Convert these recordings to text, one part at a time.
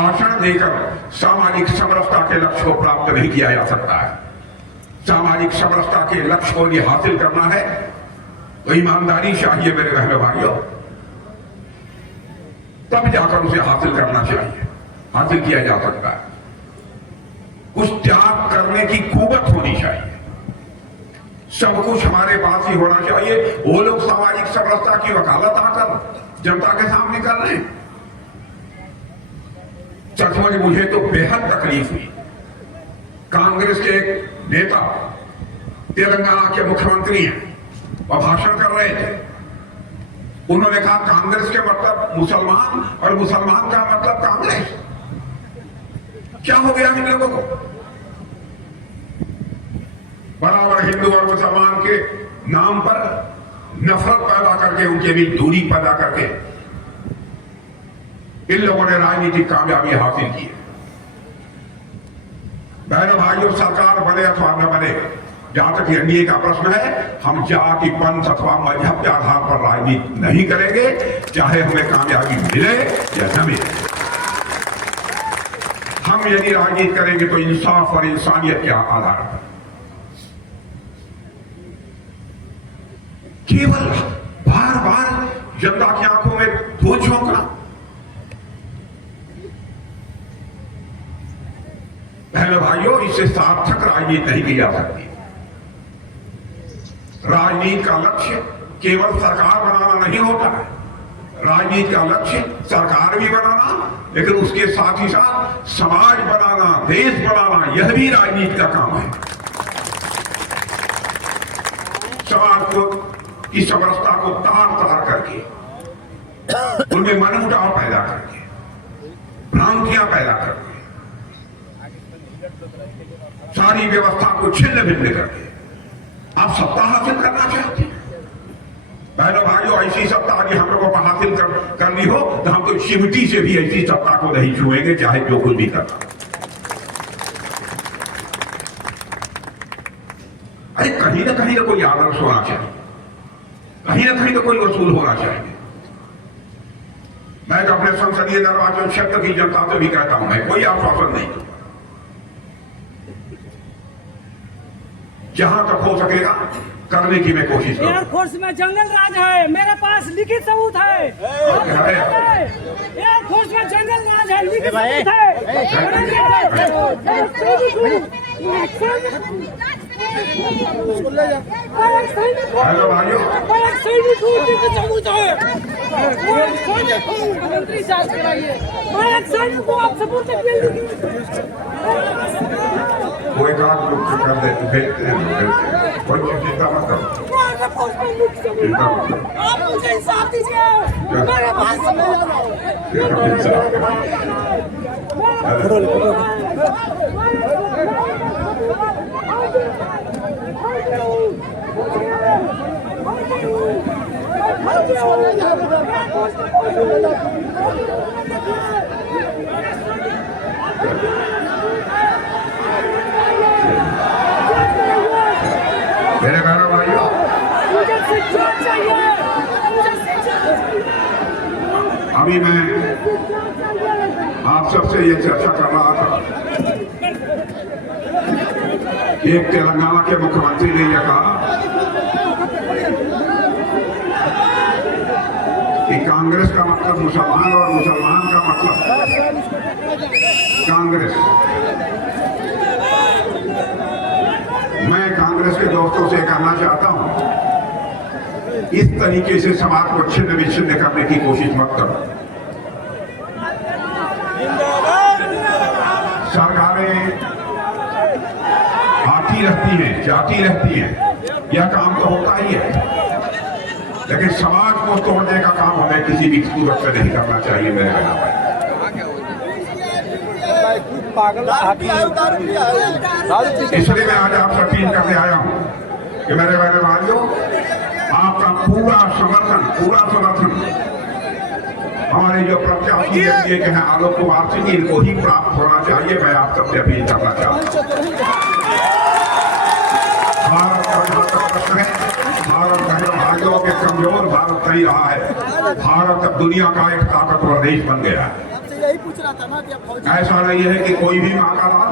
भाषण देकर सामाजिक समरसता के लक्ष्य को प्राप्त नहीं किया जा सकता है। सामाजिक समरसता के लक्ष्य को यदि हासिल करना है तो ईमानदारी चाहिए मेरे बहनों भाइयों, तब जाकर उसे हासिल करना चाहिए, हासिल किया जा सकता है। उस त्याग करने की कुवत होनी चाहिए। सब कुछ हमारे पास ही होना चाहिए। वो लोग सामाजिक समरसता की वकालत आकर जनता के सामने कर रहे हैं। सचमुच मुझे तो बेहद तकलीफ हुई। कांग्रेस के एक नेता तेलंगाना के मुख्यमंत्री हैं और भाषण कर रहे थे। उन्होंने कहा कांग्रेस के मतलब मुसलमान और मुसलमान का मतलब कांग्रेस। क्या हो गया इन लोगों को? बराबर हिंदू और मुसलमान के नाम पर नफरत पैदा करके, उनके बीच दूरी पैदा करके इन लोगों ने राजनीतिक कामयाबी हासिल की है। बहनों भाइयों, सरकार बने अथवा न बने, जहां तक एनडीए का प्रश्न है, हम जाति पंथ अथवा मजहब के आधार पर राजनीति नहीं करेंगे, चाहे हमें कामयाबी मिले या न मिले। हम यदि राजनीति करेंगे तो इंसाफ और इंसानियत के आधार पर। केवल बार बार जनता की आंखों में धूल झोंकना, बहनों भाइयों, इससे सार्थक राजनीति नहीं की जा सकती। राजनीति का लक्ष्य केवल सरकार बनाना नहीं होता है। राजनीति का लक्ष्य सरकार भी बनाना, लेकिन उसके साथ ही साथ समाज बनाना, देश बनाना, यह भी राजनीति का काम है। समाज को की समरसता को तार तार करके, उनमें मनमुटाव पैदा करके, भ्रांतियां पैदा करके, सारी व्यवस्था को छिन्न भिन्न करके आप सत्ता हासिल करना चाहते हैं। बहनों भाइयों, ऐसी सत्ता यदि हम लोगों को हासिल करनी हो तो हम तो चिमटी से भी ऐसी सत्ता को नहीं छुएंगे, चाहे जो कुछ भी करना। अरे कहीं ना कोई आदर्श होना चाहिए, कहीं ना कोई वसूल होना चाहिए। मैं तो अपने संसदीय निर्वाचन क्षेत्र की जनता से भी कहता हूं, मैं कोई आश्वासन नहीं दूंगा। जहां तक हो सकेगा करने की मैं कोशिश करूंगा। एयरफोर्स में जंगल राज है, मेरे पास लिखित सबूत है। एयरफोर्स में जंगल राज है, लिखित सबूत हेलो भाइयों, मंत्री जांच कराइए, को आप सबूत कोई काम कर देते हैं, कोई चिंता मत करो। आप मुझे इंसाफ दीजिए, मेरे पास मेरे बहनों भाइयों, अभी मैं आप सबसे ये चर्चा कर रहा था। एक तेलंगाना के मुख्यमंत्री ने यह कहा कि कांग्रेस का मतलब मुसलमान और मुसलमान का मतलब कांग्रेस। मैं कांग्रेस के दोस्तों से कहना चाहता हूं, इस तरीके से समाज को छिन्न विच्छिन्न करने की कोशिश मत करो। सरकारें आती रहती हैं, जाती रहती हैं, यह काम तो होता ही है, लेकिन समाज को तोड़ने का काम हमें किसी भी सूरत में नहीं करना चाहिए। मेरे बहना भाई, इसलिए मैं आज आपसे अपील करने आया हूं कि मेरे बहने भाइयों, आपका पूरा समर्थन हमारे जो प्रत्याशी के हैं आलोक कुमार सिंह, इनको ही प्राप्त होना चाहिए। मैं आप सबसे अपील करना चाहता हूं। भारत का जो प्रश्न है, भारत भाइयों के कमजोर भारत नहीं रहा है। भारत अब दुनिया का एक ताकतवर देश बन गया है। ऐसा नहीं है कि कोई भी माँ का लाल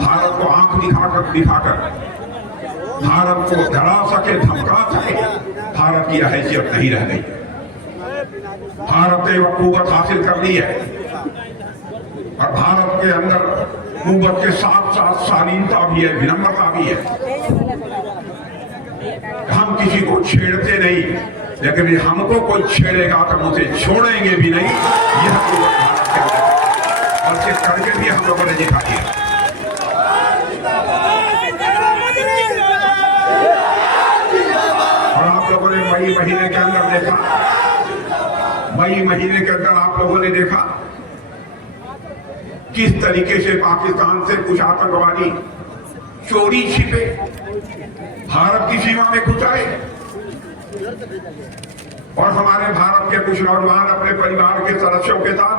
भारत को आंख दिखाकर भारत को डरा सके, धमका सके, भारत की हैसियत नहीं रह गई। भारत ने कुव्वत हासिल कर ली है और भारत के अंदर कुव्वत के साथ साथ शालीनता भी है, विनम्रता भी है। हम किसी को छेड़ते नहीं, लेकिन हमको कोई छेड़ेगा तो हम उसे छोड़ेंगे भी नहीं। यह कुव्वत भारत के अंदर है और ये करके भी हम लोगों ने देखा है। और आप लोगों ने मई महीने के अंदर देखा, मई महीने के अंदर आप लोगों ने देखा किस तरीके से पाकिस्तान से कुछ आतंकवादी चोरी छिपे भारत की सीमा में घुस आए और हमारे भारत के कुछ नौजवान अपने परिवार के सदस्यों के साथ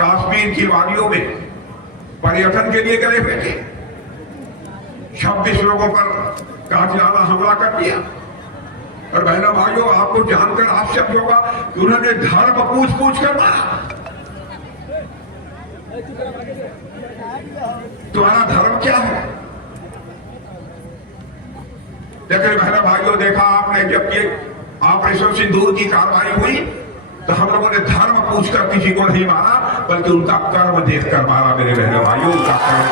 कश्मीर की वादियों में पर्यटन के लिए गए हुए थे। 26 लोगों पर कातिलाना हमला कर दिया। और बहनों भाइयों, आपको जानकर आश्चर्य होगा कि उन्होंने धर्म पूछ कर मारा। तुम्हारा धर्म क्या है? लेकिन बहनों भाइयों, देखा आपने जब ये ऑपरेशन सिंदूर की कार्रवाई हुई तो हम लोगों ने धर्म पूछकर किसी को नहीं मारा, बल्कि उनका कर्म देखकर मारा। मेरे बहनों भाइयों, उनका कर्म